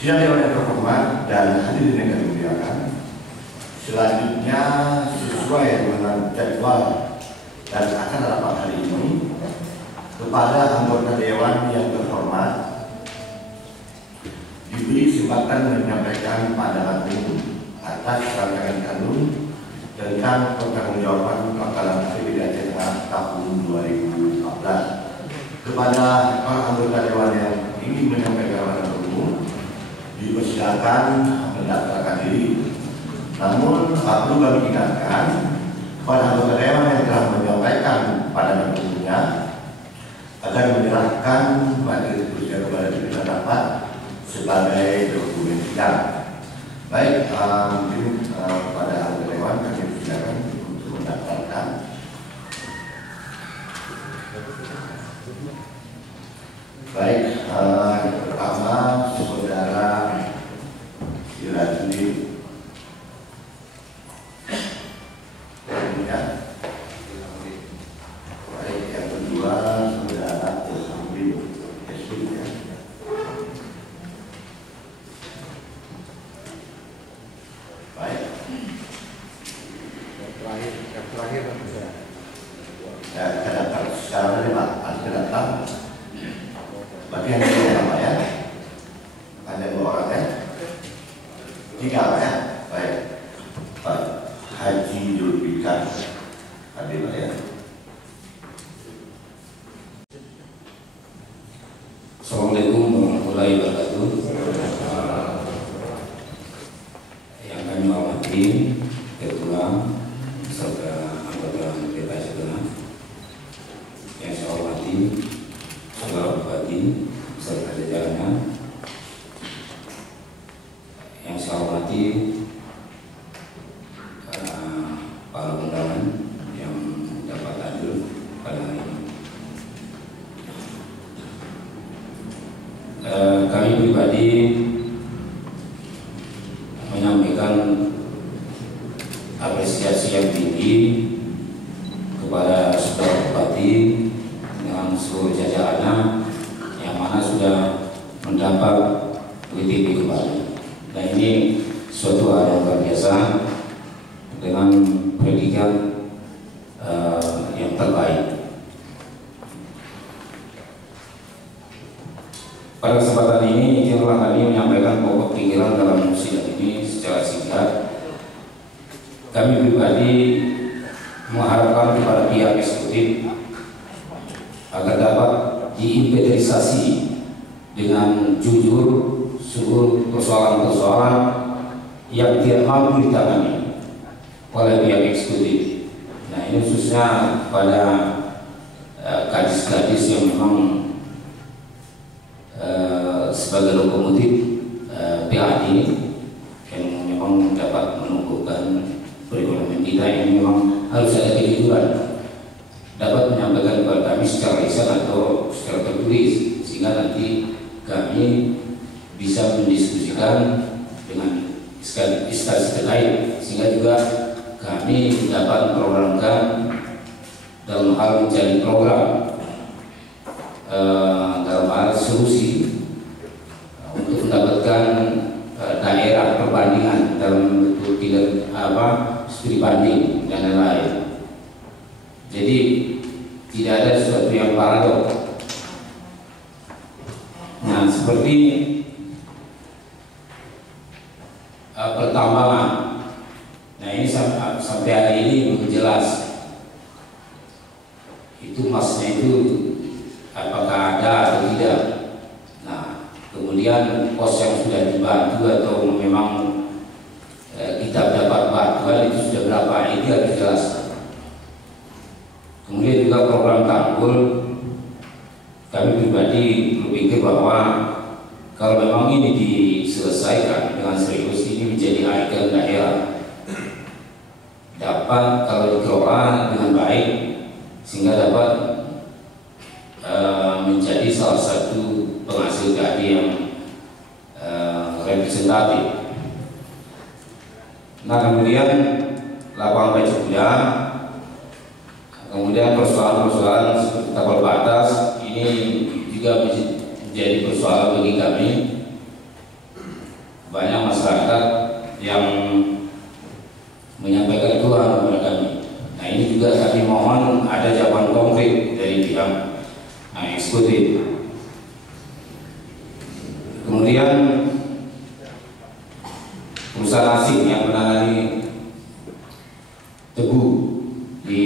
Sidang Dewan yang terhormat dan hadirin yang kami muliakan, selanjutnya sesuai dengan jadwal dan akan rapat hari ini, kepada anggota Dewan yang terhormat diberi kesempatan menyampaikan pandangan umum atas rancangan kanun tentang pertanggungjawaban pangkalan APBD tahun 2014. Kepada para anggota Dewan yang ingin menyampaikan pandangan umum, dipersilakan mendaftarkan diri. Namun perlu kami ingatkan kepada anggota Dewan yang telah menyampaikan pandangan umumnya agar menyerahkan materi diskusi kepada pimpinan rapat sebagai dokumen sidang. Baik, mungkin pada anggota Dewan kami persilakan untuk mendaftarkan. Baik, yang pertama saudara Sirajudin. Baik, yang kedua saudara Esbin. Baik. Yang terakhir ya, kita dapat secara dari Pak, kita datang. Berarti yang kedua apa ya? Ada 2 orang ya? 3 apa ya? Baik. Pak Haji Julfikar. Hadir Pak ya. Assalamualaikum warahmatullahi wabarakatuh. Yang kami hormati Ketua serta anggota DPR segenap, yang saya hormati Saudara Bupati serta jajarannya, yang saya hormati para undangan yang dapat hadir pada hari ini. Kami pribadi menyampaikan apresiasi yang tinggi kepada Saudara Bupati dengan seluruh jajarannya yang mana sudah mendapat WTP kembali. Dan ini suatu hal yang luar biasa dengan pendidikan yang terbaik. Pada kesempatan ini, izinkanlah kami menyampaikan pokok pikiran dalam sidang ini secara singkat. Kami pribadi mengharapkan kepada pihak eksekutif agar dapat diinventarisasi dengan jujur seluruh persoalan-persoalan yang tidak mampu ditangani oleh pihak eksekutif. Nah, ini khususnya pada gadis-gadis yang memang sebagai lokomotif PAD yang memang dapat menumbuhkan perekonomian kita, yang memang harus ada kejujuran, dapat menyampaikan kepada kami secara lisan atau secara tertulis, sehingga nanti kami bisa mendiskusikan dengan instansi terkait, sehingga juga kami dapat memprogramkan dalam hal menjadi program dalam hal solusi untuk mendapatkan daerah perbandingan dalam bentuk studi banding dan lain-lain. Jadi tidak ada sesuatu yang paradok. Nah, seperti pertambangan. Nah, ini sampai hari ini belum jelas itu emasnya itu apakah ada atau tidak. Nah, kemudian pos yang sudah dibantu atau memang kita dapat bantuan itu sudah berapa, ini harus dijelaskan. Kemudian juga program tanggul, kami pribadi berpikir bahwa kalau memang ini diselesaikan dengan serius, ini menjadi ikon daerah, dapat kalau dikelola dengan baik sehingga dapat menjadi salah satu penghasil gadi yang representatif. Nah, kemudian lapangan baju kuda, kemudian persoalan-persoalan seperti tapal batas ini juga menjadi persoalan bagi kami. eksekutif. Kemudian perusahaan asing yang menangani tebu di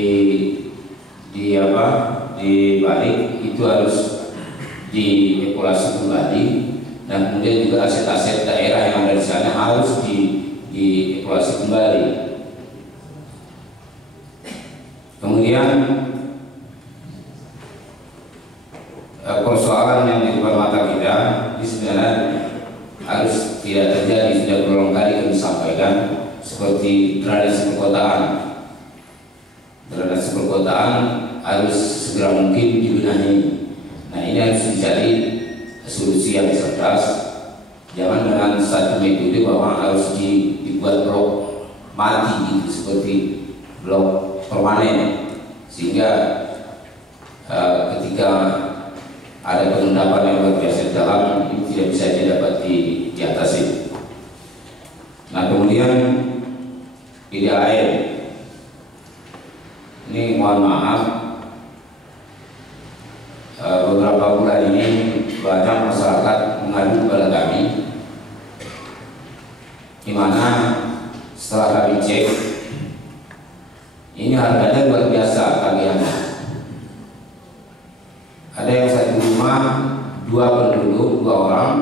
Bali itu harus dievaluasi kembali, dan kemudian juga aset-aset daerah yang ada di sana harus dievaluasi kembali. Kemudian persoalan yang di depan mata kita ini sebenarnya harus tidak terjadi. Sudah berulang kali kami sampaikan, seperti drenase perkotaan. Drenase perkotaan harus segera mungkin dibenahi. Nah, ini harus dicari solusi yang cerdas. Jangan dengan satu metode bahwa harus dibuat blok mati gitu, seperti blok permanen, sehingga ketika ada pengendapan yang luar biasa dalam, ini tidak bisa dapat diatasi. Nah, kemudian PDAM ini, mohon maaf, beberapa bulan ini banyak masyarakat mengadu kepada kami, di mana setelah kami cek, ini harganya luar biasa tagihannya. Ada yang satu rumah 2 penduduk, 2 orang.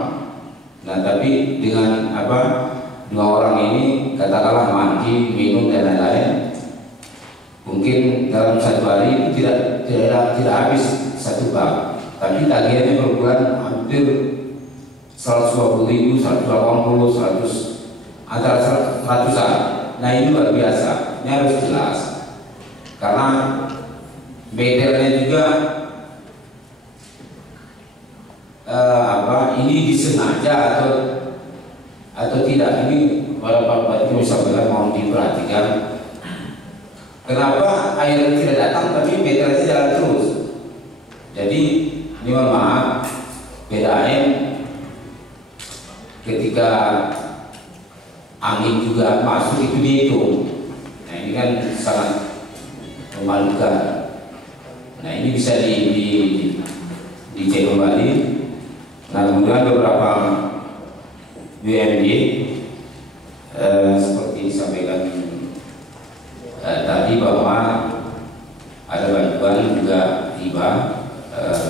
Nah, tapi dengan 2 orang ini katakanlah mandi, minum dan lain-lain, mungkin dalam satu hari tidak habis 1 bak, tapi tagihannya per bulan hampir 120.000, 180, 100, antara 100-an. Nah, ini luar biasa. Ini harus jelas, karena meternya juga ini disengaja atau tidak. Ini Bapak itu misalnya mau diperhatikan, kenapa air tidak datang tapi meternya jalan terus. Jadi ini mohon maaf, PDAM ketika angin juga masuk itu dihitung. Nah, ini kan sangat memalukan. Nah, ini bisa dicek kembali. Nah, kemudian beberapa BUMD seperti disampaikan tadi bahwa ada bantuan juga hibah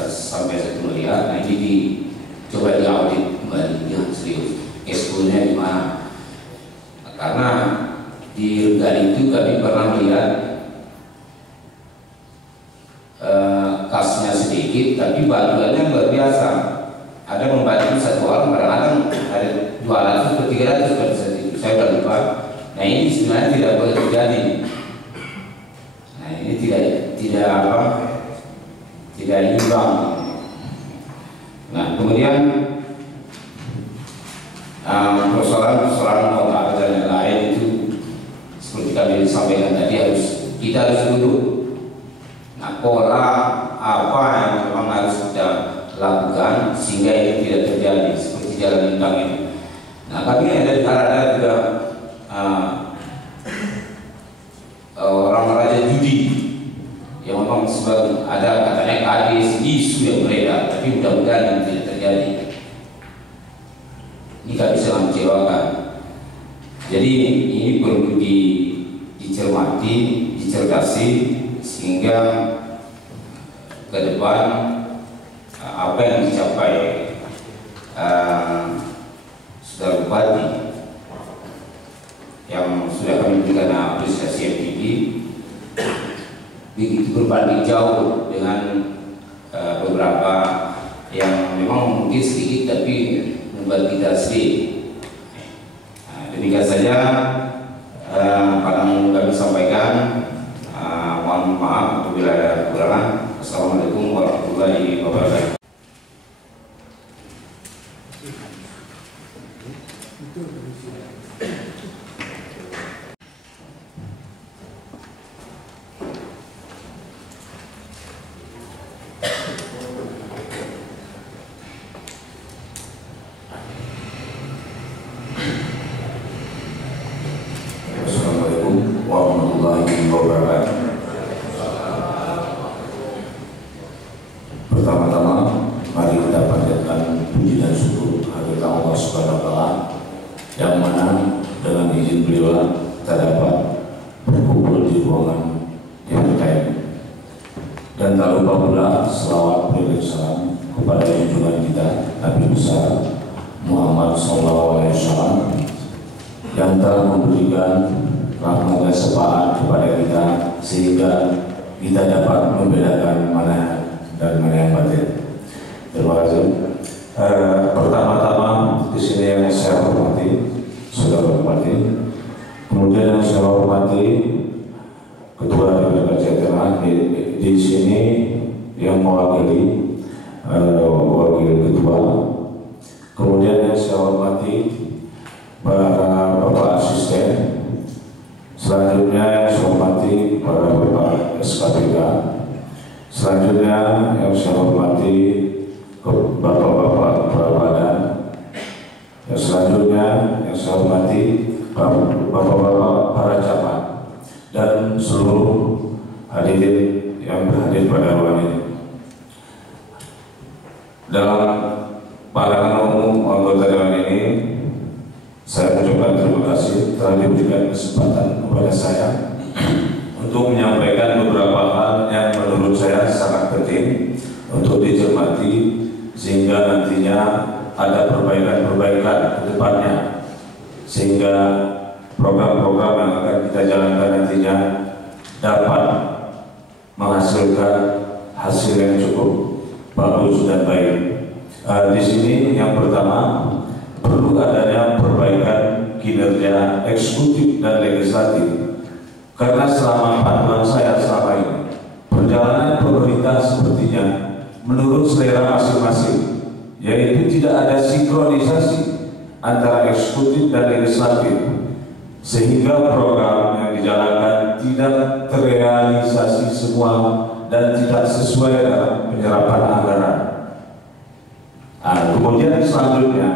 sampai 1 miliar. Nah, ini coba diaudit kembali dengan serius, ekskulnya di mana. Karena di Regal itu kami pernah melihat kasnya sedikit tapi bantuannya luar biasa. Ada membantu 1 orang, kadang-kadang ada 200 atau 300 pada saat itu, saya sudah lupa. Nah, ini sebenarnya tidak boleh terjadi. Nah, ini tidak imbang. Nah, kemudian persoalan kota dan lain-lain itu seperti kami sampaikan tadi, kita harus duduk. Nah, pola apa yang memang harus kita lakukan sehingga ini tidak terjadi, seperti jalan bintang ini. Nah, kami ada juga orang raja judi yang memang sebagai ada katanya KDS, isu yang beredar, tapi mudah-mudahan ini tidak terjadi. Ini tak bisa mengecewakan. Jadi ini perlu dicermati, dicerdasi, sehingga ke depan apa yang dicapai Saudara Bupati yang sudah kami berikan apresiasi MPD begitu berbanding jauh dengan beberapa yang memang mungkin sedikit tapi membuat kita sedih. Demikian saja yang kami sampaikan. Mohon maaf apabila ada kekurangan. Assalamualaikum warahmatullahi wabarakatuh. Assalamualaikum warahmatullahi wabarakatuh. Pertama-tama, mari kita panjatkan puji dan syukur kehadirat Allah Subhanahu wa Ta'ala, yang mana dengan izin beliau kita dapat berkumpul di ruangan DPRKM. Dan tak lupa pula selawat beri salam kepada junjungan kita Nabi besar Muhammad SAW yang telah memberikan rahmat dan syafaat kepada kita sehingga kita dapat membedakan mana dan mana yang batin. Terima kasih. Pertama-tama di sini yang saya hormati, saudara Bupati, kemudian yang saya hormati Ketua DPRD Aceh Tengah di sini yang mewakili wakil ketua, kemudian yang saya hormati para bapak asisten, selanjutnya yang saya hormati para bapak SKPK, selanjutnya yang saya hormati bapak-bapak Prabadan, yang selanjutnya yang saya hormati bapak-bapak para camat dan seluruh hadirin yang berhadir pada ruangan ini. Dalam pandangan umum anggota dewan ini, saya mengucapkan terima kasih telah diberikan kesempatan kepada saya untuk menyampaikan beberapa hal yang menurut saya sangat penting untuk dicermati sehingga nantinya ada perbaikan-perbaikan ke depannya, sehingga program-program yang akan kita jalankan nantinya dapat menghasilkan hasil yang cukup bagus dan baik. Di sini yang pertama, perlu adanya perbaikan kinerja eksekutif dan legislatif, karena selama pandangan saya selama ini perjalanan pemerintah sepertinya menurut selera masing-masing, yaitu tidak ada sinkronisasi antara eksekutif dan legislatif, sehingga program yang dijalankan tidak terrealisasi semua dan tidak sesuai dengan penyerapan anggaran. Kemudian selanjutnya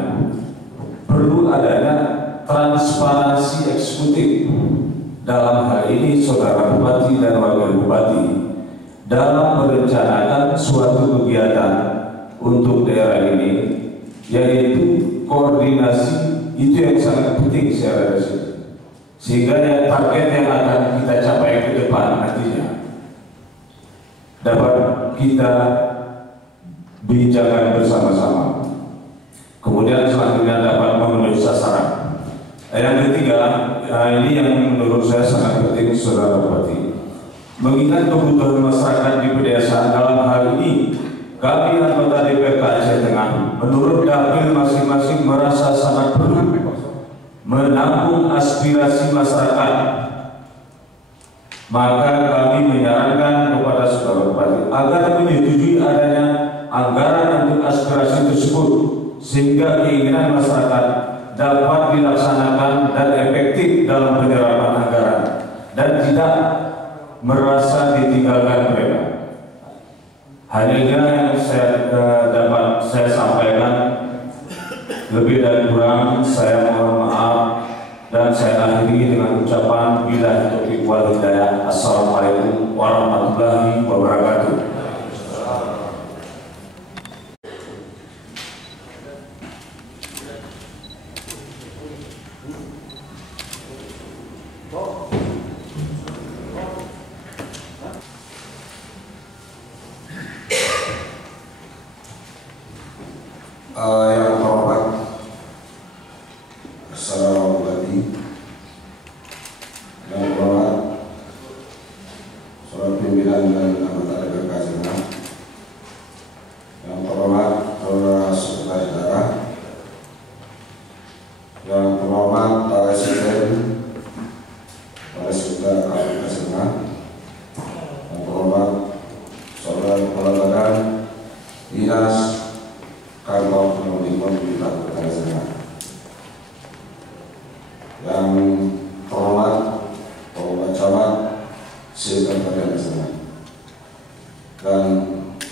perlu adanya transparansi eksekutif. Dalam hal ini saudara bupati dan wakil bupati dalam merencanakan suatu kegiatan untuk daerah ini, yaitu koordinasi, itu yang sangat penting saya rasa, sehingga yang target yang akan kita capai ke depan nantinya dapat kita bincangkan bersama-sama. Kemudian selanjutnya dapat memenuhi sasaran. Yang ketiga, ini yang menurut saya sangat penting, saudara bupati, mengingat kebutuhan masyarakat di pedesaan. Dalam hal ini kami anggota DPRD Aceh Tengah menurut dapil masing-masing merasa sangat perlu menampung aspirasi masyarakat. Maka kami menyarankan kepada saudara bupati agar menyetujui adanya anggaran untuk aspirasi tersebut, sehingga keinginan masyarakat dapat dilaksanakan dan efektif dalam penyerapan anggaran dan tidak merasa ditinggalkan mereka. Hanya yang dapat saya sampaikan, lebih dan kurang saya mohon maaf, dan saya akhiri dengan ucapan billahi taufiq wal hidayah. Assalamualaikum warahmatullahi wabarakatuh. Yang terhormat saudara bupati, yang terhormat saudara pimpinan dan anggota DPRD Aceh Tengah, yang terhormat saudara sekretaris daerah, yang terhormat para asisten, para sekda KPU Aceh Tengah, yang terhormat saudara kepala badan dinas kantor penelitian pemerintah Kota Aceh Tengah, yang terhormat Bapak Camat Sekretariat Aceh Tengah, dan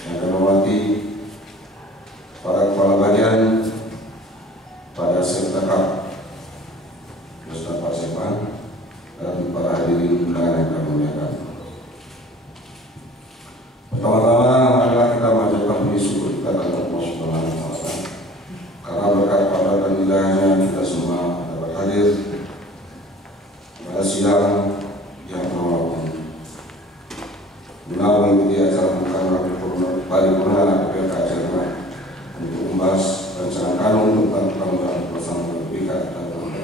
yang kami hormati para kepala bagian pada Sekretariat beserta Pak Sekman dan para hadirin undangan yang kami muliakan. Pertama-tama marilah kita mengucapkan di acara bukan paripurna PPK Cermat untuk membahas rancangan kanun tentang penanggulangan pelaksanaan PPK dan tahun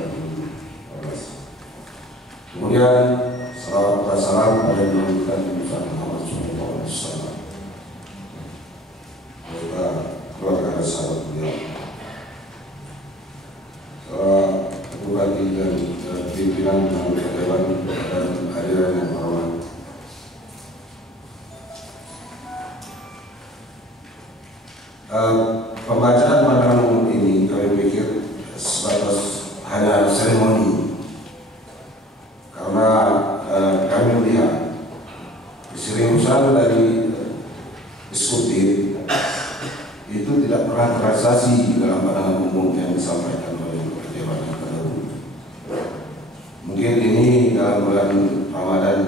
2014. Kemudian salawat wassalam pada Nabi kita Muhammad SAW. Kita keluarga sahabat beliau. Bupati dan pimpinan anggota dewan dan hadirin yang hormat. Pembacaan pandangan umum ini kami pikir sebatas hanya seremoni, karena kami melihat keseriusan dari eksekutif itu tidak pernah terrealisasi dalam pandangan umum yang disampaikan oleh dewan yang terdahulu. Mungkin ini dalam bulan Ramadan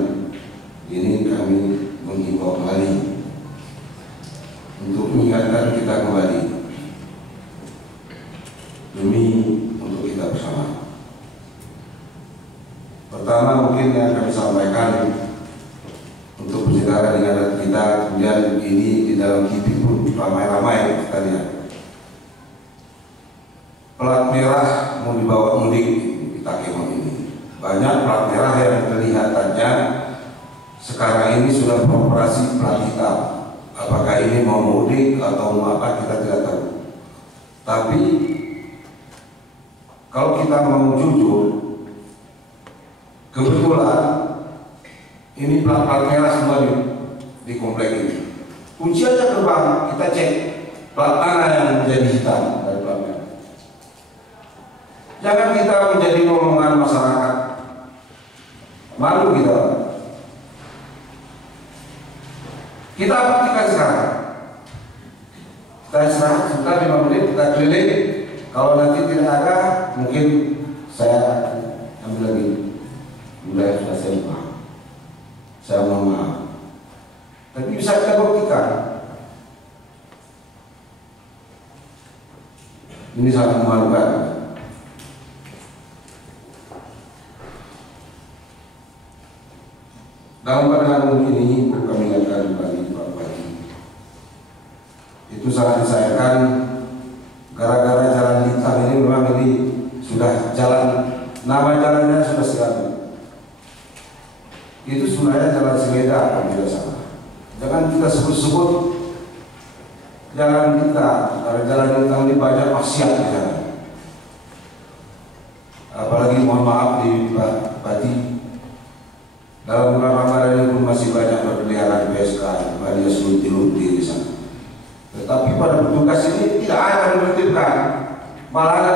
ini kami menghimbau kembali untuk mengingatkan kita kembali demi untuk kita bersama. Pertama mungkin yang kami sampaikan untuk berbicara dengan kita, kemudian ini di dalam TV pun ramai-ramai kita lihat. Plat merah mau dibawa mudik di Takemon ini. Banyak plat merah yang kelihatannya sekarang ini sudah beroperasi plat hitam. Apakah ini mau mudik atau mau apa kita tidak tahu. Tapi kalau kita mau jujur, kebetulan ini plat merah semua di komplek ini. Kunci aja gerbang, kita cek plat mana yang menjadi hitam dari plat merah. Jangan kita menjadi omongan masyarakat. Malu kita. Kita buktikan sekarang. Kita istirahat sebentar 5 menit, kita keliling. Kalau nanti tidak ada, mungkin saya ambil lagi. Mulai sudah saya lupa. Saya mohon maaf. Tapi bisa kita buktikan. Ini sangat memalukan. Dalam pandangan umum ini kami ingatkan kembali Pak Bupati. Itu sangat disayangkan gara-gara jalan hitam ini memang ini sudah jalan, nama jalannya sudah sekali. Itu sebenarnya jalan sepeda kalau tidak salah. Jangan kita sebut-sebut jalan kita, karena jalan hitam ini banyak maksiat di jalan. Apalagi mohon maaf di Pak Bupati, dalam bulan Ramadan ini pun masih banyak berkeliaran PSK, alias lunti-lunti di sana. Tetapi pada petugas ini tidak ada yang menertibkan. Malah ada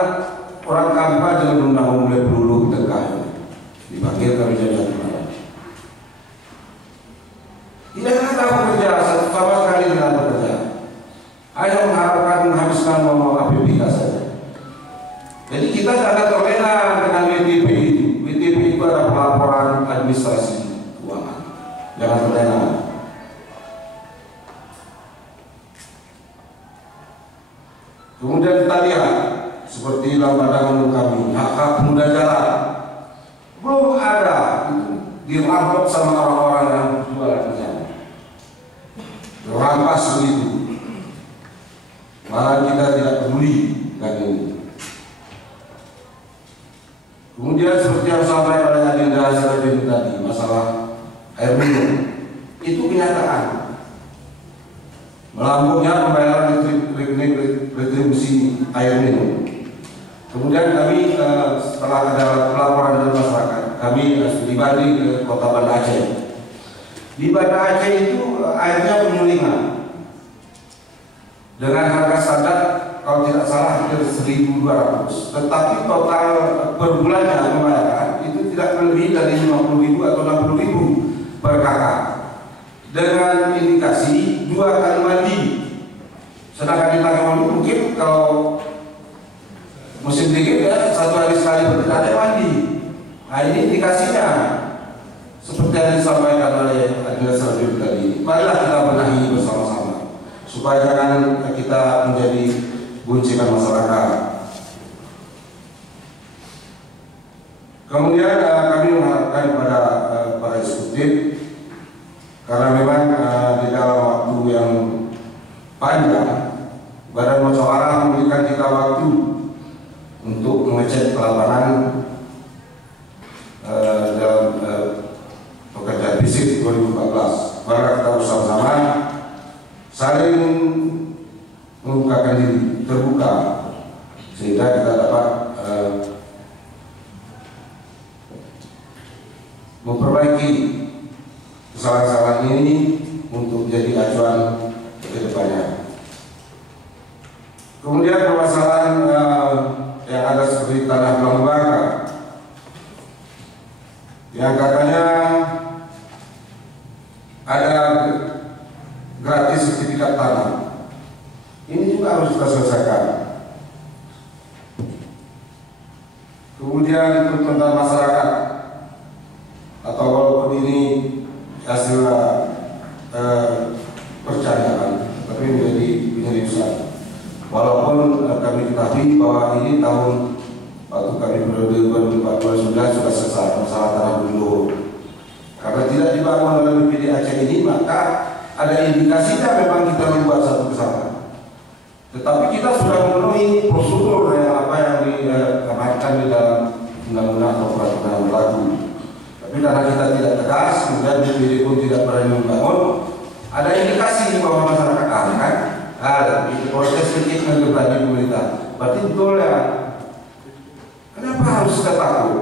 orang kampung aja undang mulai dulu di tengah ini. Dipanggil kami jam 1 malam. Tidak ada bekerja, sama sekali tidak bekerja. Hanya mengharapkan menghabiskan uang APBK saja. Jadi kita jangan terlena dengan WTP itu. WTP itu ada pelaporan administrasi keuangan. Jangan terlena. Kemudian kita lihat seperti dalam pandangan kami, hak-hak pengguna jalan belum ada itu dirampok sama orang-orang yang jualan di sana. Rampas begitu. Malah kita tidak peduli dengan ini. Kemudian seperti yang sampai pada agenda Sirajudin tadi, masalah air minum, itu kenyataan. Melambungnya pembayaran retribusi air minum. Kemudian kami setelah ada pelaporan dari masyarakat, kami dibanding ke Kota Banda Aceh. Di Banda Aceh itu airnya penyulingan dengan harga standar kalau tidak salah hampir 1.200. Tetapi total per bulannya pembayaran itu tidak lebih dari 50.000 atau 60.000 per kakak. Dengan indikasi 2 kali mandi. Sedangkan di Takemon mungkin kalau musim dingin ya 1 hari sekali tidak ada mandi. Nah ini indikasinya seperti yang disampaikan oleh administratif tadi. Marilah kita benahi bersama-sama supaya jangan kita menjadi guncingan masyarakat. Kemudian kami mengharapkan kepada para eksekutif, karena memang di dalam saling membukakan diri, terbuka, sehingga kita dapat memperbaiki kesalahan-kesalahan ini untuk jadi acuan ke depannya. Kemudian permasalahan yang ada seperti tanah Belang Bangka, yang katanya ada gratis sertifikat tanah, ini juga harus kita selesaikan. Kemudian tuntutan masyarakat, atau walaupun ini hasil percayaan, tapi menjadi penyelidikan. Walaupun kami ketahui bahwa ini tahun waktu kami periode 2014 sudah selesai masalah tanah dulu. Karena tidak dibangun oleh BPD Aceh ini, maka ada indikasinya memang kita membuat satu kesalahan. Tetapi kita sudah memenuhi prosedur apa yang diamankan di dalam undang-undang atau peraturan yang berlaku. Tapi karena kita tidak tegas, kemudian BPD pun tidak berani membangun, ada indikasi bahwa masyarakat kan itu proses sedikit mengebani pemerintah. Berarti betul ya. Kenapa harus kita takut?